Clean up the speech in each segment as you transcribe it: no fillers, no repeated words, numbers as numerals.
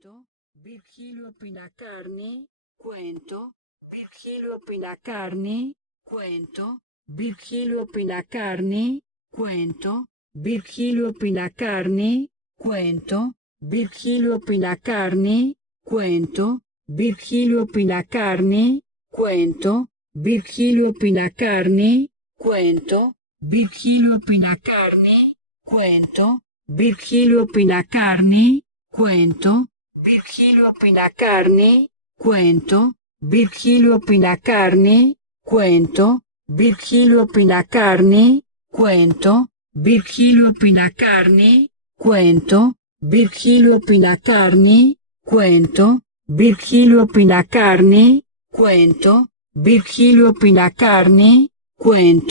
Cuento, Virgilio Pinacarne, cuento, Virgilio Pinacarne, cuento, Virgilio Pinacarne, cuento, Virgilio Pinacarne, cuento, Virgilio Pinacarne, cuento, Virgilio Pinacarne, cuento, Virgilio Pinacarne, cuento, Virgilio Pinacarne, cuento, Virgilio Pinacarne, cuento, Virgilio Pinacarne, cuento, Virgilio Pinacarne, cuento, Virgilio Pinacarne, cuento, Virgilio Pinacarne, cuento, Virgilio Pinacarne, cuento, Virgilio Pinacarne, cuento,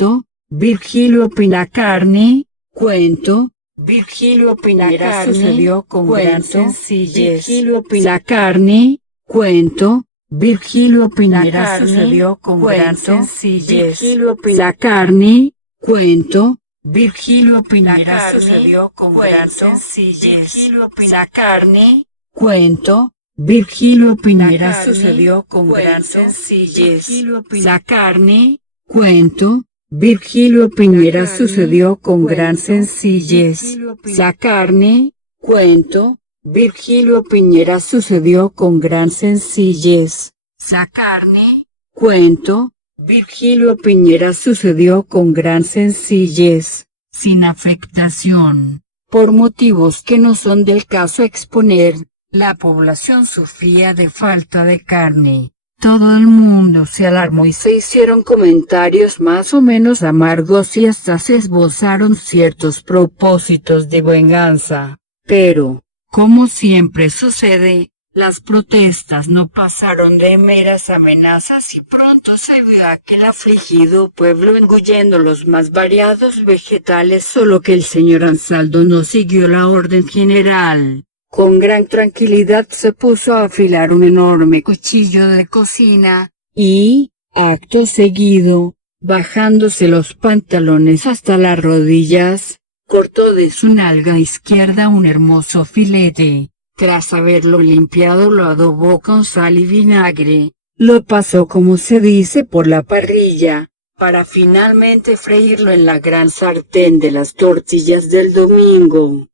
Virgilio Pinacarne, cuento, Virgilio Pinacarne, cuento, Virgilio Pinacarne, sucedió con gran sencillez. Virgilio Pinacarne, cuento, Virgilio Pinacarne, sucedió con gran sencillez. Virgilio Pinacarne, cuento, Virgilio Pinacarne, sucedió con gran sencillez. Virgilio Pinacarne, cuento, Virgilio Pinacarne, sucedió con gran sencillez. Virgilio Pinacarne, cuento, Virgilio Piñera sucedió con gran sencillez. La carne, cuento, Virgilio Piñera sucedió con gran sencillez. La carne, cuento, Virgilio Piñera sucedió con gran sencillez, sin afectación. Por motivos que no son del caso exponer, la población sufría de falta de carne. Todo el mundo se alarmó y se hicieron comentarios más o menos amargos y hasta se esbozaron ciertos propósitos de venganza. Pero, como siempre sucede, las protestas no pasaron de meras amenazas y pronto se vio a aquel afligido pueblo engullendo los más variados vegetales, solo que el señor Ansaldo no siguió la orden general. Con gran tranquilidad se puso a afilar un enorme cuchillo de cocina, y, acto seguido, bajándose los pantalones hasta las rodillas, cortó de su nalga izquierda un hermoso filete. Tras haberlo limpiado lo adobó con sal y vinagre, lo pasó como se dice por la parrilla, para finalmente freírlo en la gran sartén de las tortillas del domingo.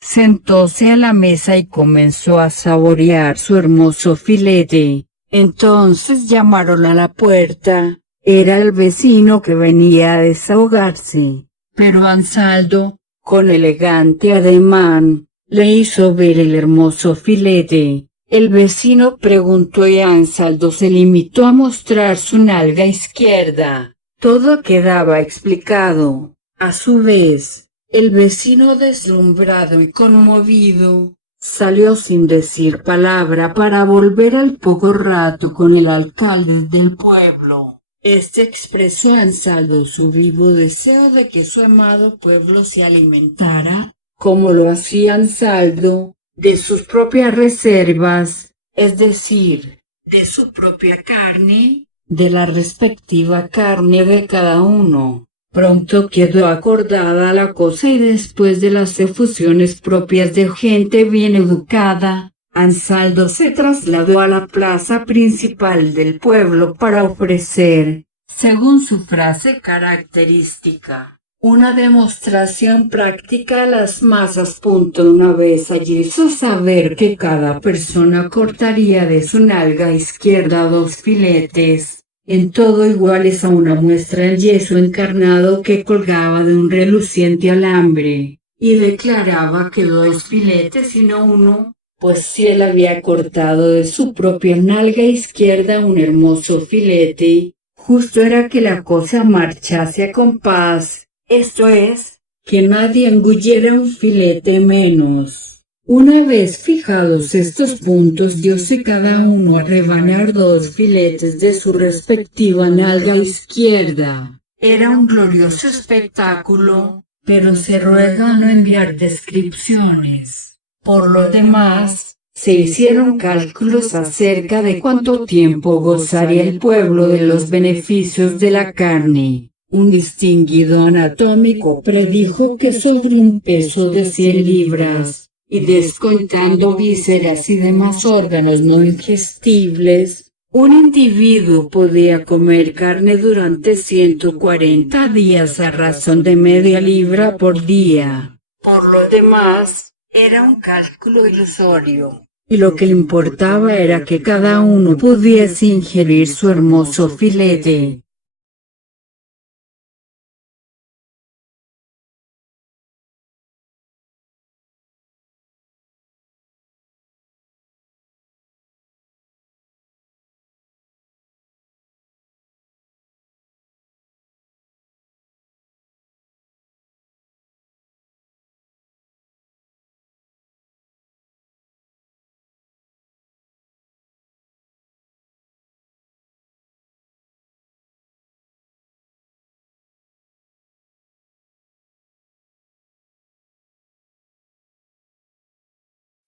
Sentóse a la mesa y comenzó a saborear su hermoso filete. Entonces llamaron a la puerta. Era el vecino que venía a desahogarse. Pero Ansaldo, con elegante ademán, le hizo ver el hermoso filete. El vecino preguntó y Ansaldo se limitó a mostrar su nalga izquierda. Todo quedaba explicado. A su vez, el vecino, deslumbrado y conmovido, salió sin decir palabra para volver al poco rato con el alcalde del pueblo. Este expresó a Ansaldo su vivo deseo de que su amado pueblo se alimentara, como lo hacía Ansaldo, de sus propias reservas, es decir, de su propia carne, de la respectiva carne de cada uno. Pronto quedó acordada la cosa y después de las efusiones propias de gente bien educada, Ansaldo se trasladó a la plaza principal del pueblo para ofrecer, según su frase característica, una demostración práctica a las masas. Una vez allí hizo saber que cada persona cortaría de su nalga izquierda 2 filetes, en todo iguales a una muestra en yeso encarnado que colgaba de un reluciente alambre. y declaraba que no es filete sino uno, pues si él había cortado de su propia nalga izquierda un hermoso filete, justo era que la cosa marchase a compás, esto es, que nadie engulliera un filete menos. Una vez fijados estos puntos, diose cada uno a rebanar 2 filetes de su respectiva nalga izquierda. Era un glorioso espectáculo, pero se ruega no enviar descripciones. Por lo demás, se hicieron cálculos acerca de cuánto tiempo gozaría el pueblo de los beneficios de la carne. Un distinguido anatómico predijo que sobre un peso de 100 libras, y descontando vísceras y demás órganos no ingestibles, un individuo podía comer carne durante 140 días a razón de media libra por día. Por lo demás, era un cálculo ilusorio. Y lo que importaba era que cada uno pudiese ingerir su hermoso filete.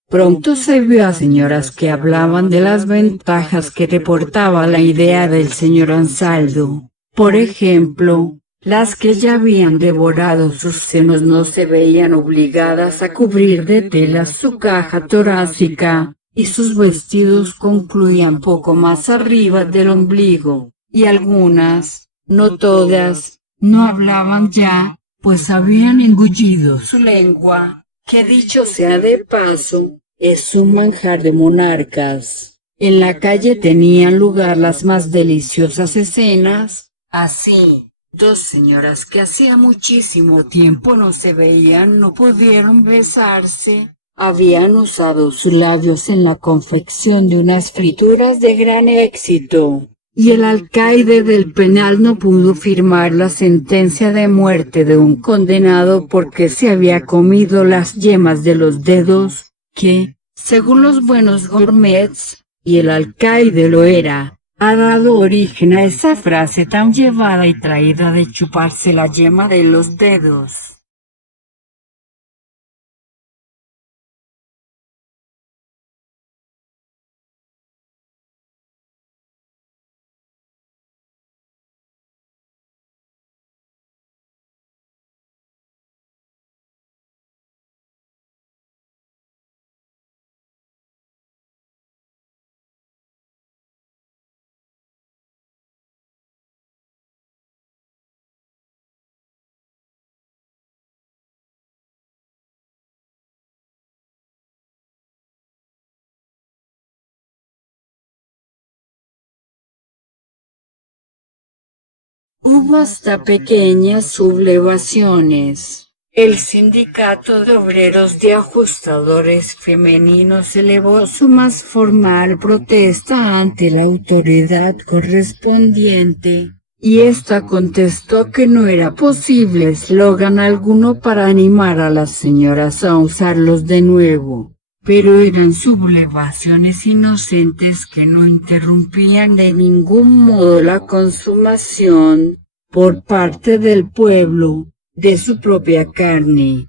Pronto se vio a señoras que hablaban de las ventajas que reportaba la idea del señor Ansaldo. Por ejemplo, las que ya habían devorado sus senos no se veían obligadas a cubrir de telas su caja torácica, y sus vestidos concluían poco más arriba del ombligo, y algunas, no todas, no hablaban ya, pues habían engullido su lengua, que dicho sea de paso, es un manjar de monarcas. En la calle tenían lugar las más deliciosas escenas, así. 2 señoras que hacía muchísimo tiempo no se veían no pudieron besarse. Habían usado sus labios en la confección de unas frituras de gran éxito, y el alcaide del penal no pudo firmar la sentencia de muerte de un condenado porque se había comido las yemas de los dedos, que, según los buenos gourmets, y el alcaide lo era, ha dado origen a esa frase tan llevada y traída de chuparse la yema de los dedos. Hubo hasta pequeñas sublevaciones. El sindicato de obreros de ajustadores femeninos elevó su más formal protesta ante la autoridad correspondiente, y ésta contestó que no era posible eslogan alguno para animar a las señoras a usarlos de nuevo, pero eran sublevaciones inocentes que no interrumpían de ningún modo la consumación, por parte del pueblo, de su propia carne.